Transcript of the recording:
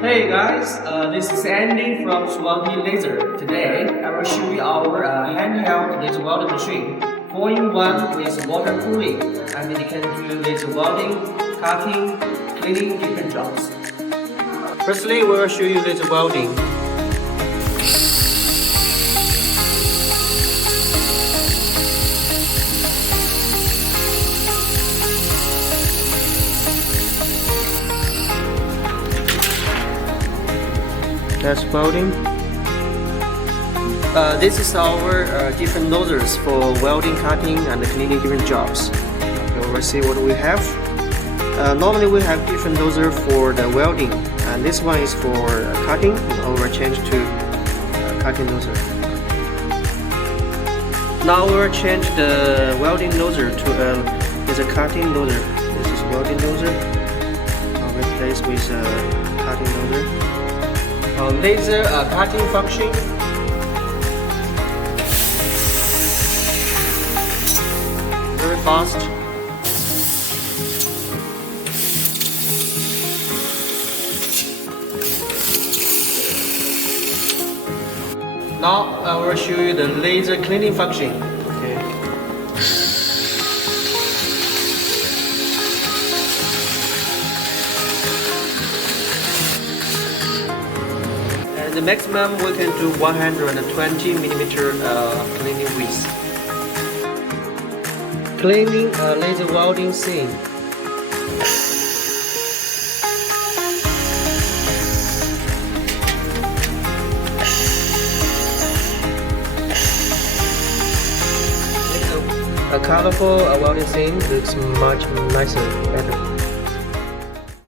Hey guys, this is Andy from Swampy Laser. Today, I will show you our handheld laser welding machine, 4-in-1 with water cooling, and it can do laser welding, cutting, cleaning different jobs. Firstly, we will show you laser welding. That's welding. This is our different nozzles for welding, cutting, and cleaning different jobs. Okay, we'll see what we have. Normally we have different nozzle for the welding, and this one is for cutting. Now we'll change to cutting nozzle. Now we'll change the welding nozzle to a cutting nozzle. This is welding nozzle. I'll replace with a cutting nozzle. Laser cutting function. Very fast. Now I will show you the laser cleaning function. Okay. The maximum we can do 120 millimeter cleaning width. Cleaning laser welding seam. A colorful welding seam looks much nicer, better.